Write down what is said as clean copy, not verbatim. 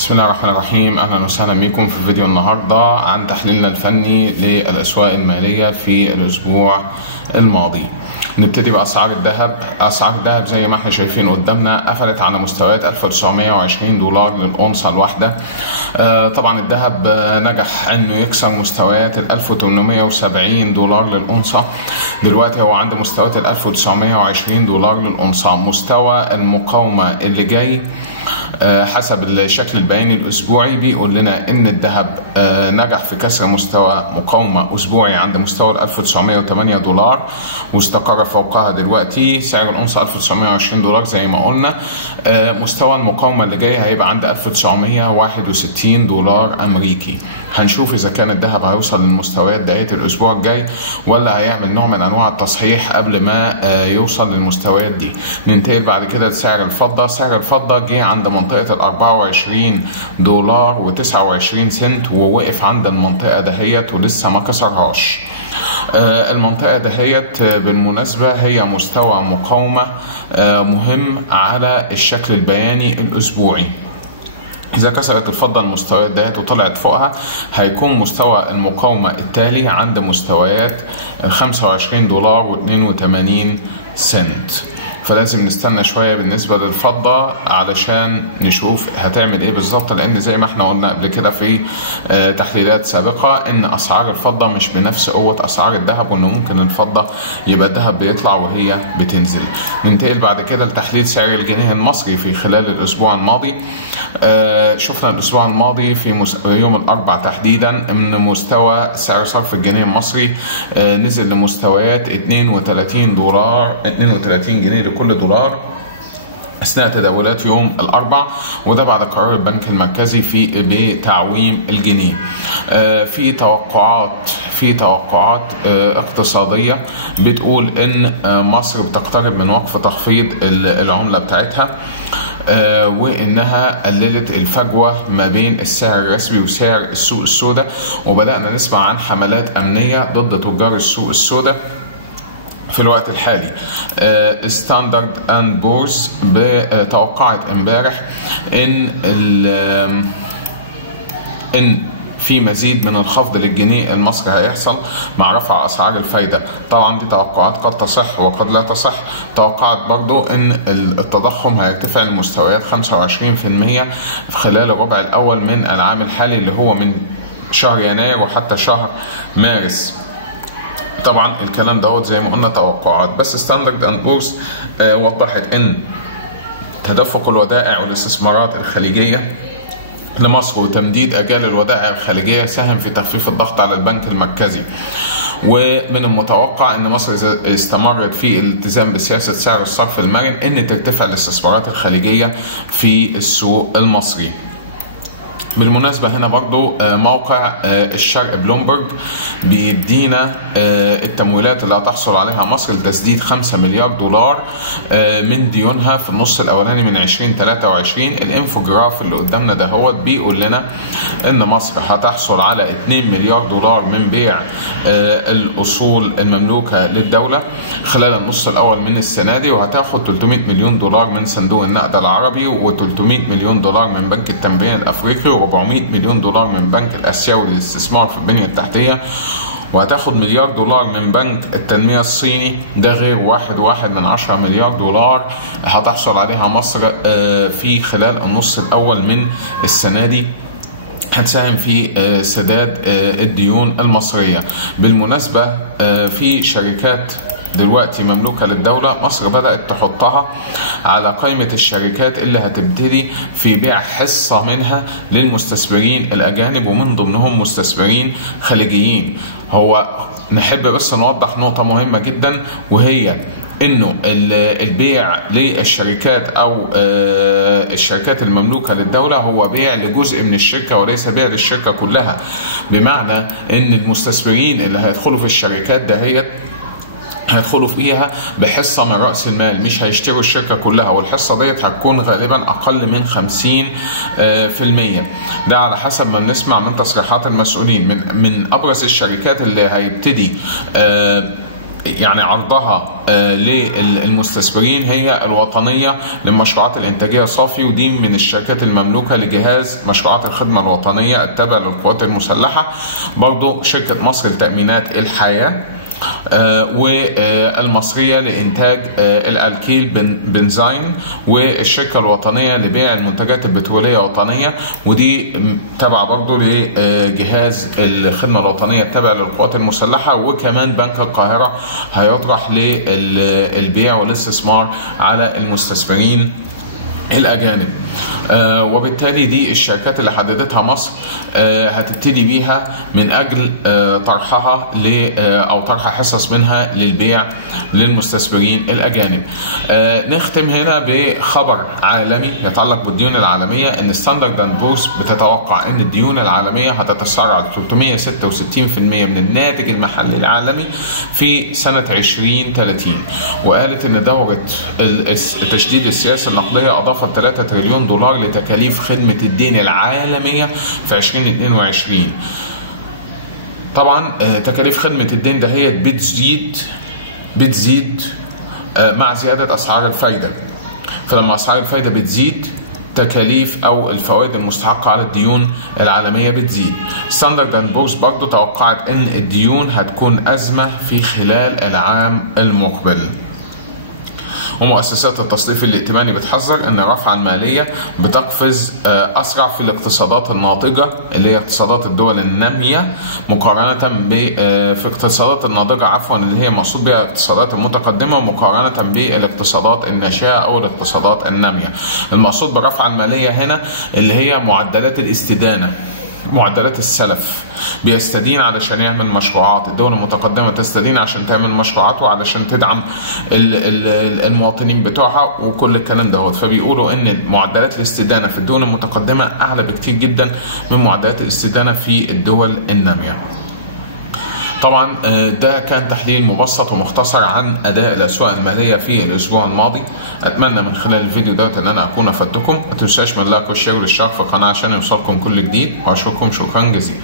بسم الله الرحمن الرحيم. اهلا وسهلا بكم في فيديو النهارده عن تحليلنا الفني للاسواق الماليه في الاسبوع الماضي. نبتدي باسعار الذهب. اسعار الذهب زي ما احنا شايفين قدامنا قفلت على مستويات 1920 دولار للاونصه الواحده. طبعا الذهب نجح انه يكسر مستويات ال 1870 دولار للاونصه. دلوقتي هو عند مستويات ال 1920 دولار للاونصه. مستوى المقاومه اللي جاي حسب الشكل البياني الاسبوعي بيقول لنا ان الذهب نجح في كسر مستوى مقاومه اسبوعي عند مستوى 1908 دولار واستقر فوقها. دلوقتي سعر الأونصة 1920 دولار زي ما قلنا. مستوى المقاومه اللي جاي هيبقى عند 1961 دولار امريكي. هنشوف اذا كان الذهب هيوصل للمستويات ديت الاسبوع الجاي ولا هيعمل نوع من انواع التصحيح قبل ما يوصل للمستويات دي. ننتقل بعد كده لسعر الفضه. سعر الفضه جه عند منطقه ال 24 دولار و29 سنت ووقف عند المنطقه دهيت ولسه ما كسرهاش. المنطقه دهيت بالمناسبه هي مستوى مقاومه مهم على الشكل البياني الاسبوعي. إذا كسرت الفضة المستويات ديت وطلعت فوقها هيكون مستوى المقاومة التالي عند مستويات 25 دولار و82 سنت. فلازم نستنى شوية بالنسبة للفضة علشان نشوف هتعمل ايه بالظبط، لان زي ما احنا قلنا قبل كده في تحليلات سابقة ان اسعار الفضة مش بنفس قوة اسعار الذهب، وانه ممكن الفضة يبقى الذهب بيطلع وهي بتنزل. ننتقل بعد كده لتحليل سعر الجنيه المصري في خلال الاسبوع الماضي. شفنا الاسبوع الماضي في يوم الاربعاء تحديدا ان مستوى سعر صرف الجنيه المصري نزل لمستويات 32 دولار 32 جنيه لكل دولار اثناء تداولات يوم الاربعاء، وده بعد قرار البنك المركزي في بتعويم الجنيه. في توقعات اقتصاديه بتقول ان مصر بتقترب من وقف تخفيض العمله بتاعتها، وانها قللت الفجوه ما بين السعر الرسمي وسعر السوق السوداء، وبدانا نسمع عن حملات امنيه ضد تجار السوق السوداء في الوقت الحالي. ستاندرد اند بورز توقعت امبارح ان في مزيد من الخفض للجنيه المصري هيحصل مع رفع اسعار الفايده. طبعا دي توقعات قد تصح وقد لا تصح. توقعت برضو ان التضخم هيرتفع لمستويات 25% في خلال الربع الاول من العام الحالي اللي هو من شهر يناير وحتى شهر مارس. طبعا الكلام دوت زي ما قلنا توقعات، بس ستاندرد اند بورز وضحت ان تدفق الودائع والاستثمارات الخليجيه لمصر وتمديد اجال الودائع الخارجيه ساهم في تخفيف الضغط على البنك المركزي، ومن المتوقع ان مصر اذا استمرت في الالتزام بسياسه سعر الصرف المرن ان ترتفع الاستثمارات الخارجيه في السوق المصري. بالمناسبة هنا برضو موقع الشرق بلومبرج بيدينا التمويلات اللي هتحصل عليها مصر لتسديد 5 مليار دولار من ديونها في النص الأولاني من 2023. الانفوجراف اللي قدامنا ده هو بيقول لنا ان مصر هتحصل على 2 مليار دولار من بيع الأصول المملوكة للدولة خلال النص الأول من السنة دي، وهتاخد 300 مليون دولار من صندوق النقد العربي و300 مليون دولار من بنك التنمية الأفريقي و400 مليون دولار من بنك الآسيوي للاستثمار في البنية التحتية، وهتاخد مليار دولار من بنك التنمية الصيني، ده غير 1.1 مليار دولار هتحصل عليها مصر في خلال النص الأول من السنة دي هتساهم في سداد الديون المصرية. بالمناسبة في شركات دلوقتي مملوكة للدولة مصر بدأت تحطها على قائمة الشركات اللي هتبتدي في بيع حصة منها للمستثمرين الأجانب ومن ضمنهم مستثمرين خليجيين. هو نحب بس نوضح نقطة مهمة جدا، وهي انه البيع للشركات او الشركات المملوكه للدوله هو بيع لجزء من الشركه وليس بيع للشركه كلها، بمعنى ان المستثمرين اللي هيدخلوا في الشركات دهيت هيدخلوا فيها بحصة من رأس المال، مش هيشتروا الشركة كلها، والحصة ديت هتكون غالبا أقل من 50%. ده على حسب ما بنسمع من تصريحات المسؤولين. من أبرز الشركات اللي هيبتدي يعني عرضها للمستثمرين هي الوطنية للمشروعات الإنتاجية صافي، ودي من الشركات المملوكة لجهاز مشروعات الخدمة الوطنية التابع للقوات المسلحة، برضو شركة مصر لتأمينات الحياة، والمصرية لإنتاج الألكيل بنزين، والشركة الوطنية لبيع المنتجات البترولية وطنية، ودي تابعة برضو لجهاز الخدمة الوطنية التابع للقوات المسلحة. وكمان بنك القاهرة هيطرح للبيع والاستثمار على المستثمرين الأجانب. وبالتالي دي الشركات اللي حددتها مصر هتبتدي بيها من أجل طرحها أو طرح حصص منها للبيع للمستثمرين الأجانب. نختم هنا بخبر عالمي يتعلق بالديون العالمية، إن ستاندرد اند بورس بتتوقع إن الديون العالمية هتتسارع 366% من الناتج المحلي العالمي في سنة 2030. وقالت إن دورة تشديد السياسة النقدية أضافت 3 تريليون دولار لتكاليف خدمة الدين العالمية في 2022. طبعا تكاليف خدمة الدين ده هي بتزيد مع زيادة أسعار الفايدة، فلما أسعار الفايدة بتزيد تكاليف أو الفوائد المستحقة على الديون العالمية بتزيد. ستاندرد اند بورس برضو توقعت أن الديون هتكون أزمة في خلال العام المقبل. ومؤسسات التصنيف الائتماني بتحذر ان رفع الماليه بتقفز اسرع في الاقتصادات الناضجه اللي هي اقتصادات الدول الناميه مقارنه في اقتصادات الناضجه اللي هي مقصود بها الاقتصادات المتقدمه مقارنه بالاقتصادات الناشئه او الاقتصادات الناميه. المقصود برفع الماليه هنا اللي هي معدلات الاستدانه، معدلات السلف، بيستدين علشان يعمل مشروعات. الدول المتقدمة تستدين عشان تعمل مشروعات وعلشان تدعم المواطنين بتوعها وكل الكلام دوت. فبيقولوا ان معدلات الاستدانة في الدول المتقدمة اعلى بكتير جدا من معدلات الاستدانة في الدول النامية. طبعا ده كان تحليل مبسط ومختصر عن أداء الأسواق المالية في الأسبوع الماضي. أتمنى من خلال الفيديو ده أن أنا أكون أفدتكم. ما تنساش من لايك والشير والاشتراك في القناة عشان يوصلكم كل جديد، وأشكركم شكرا جزيلا.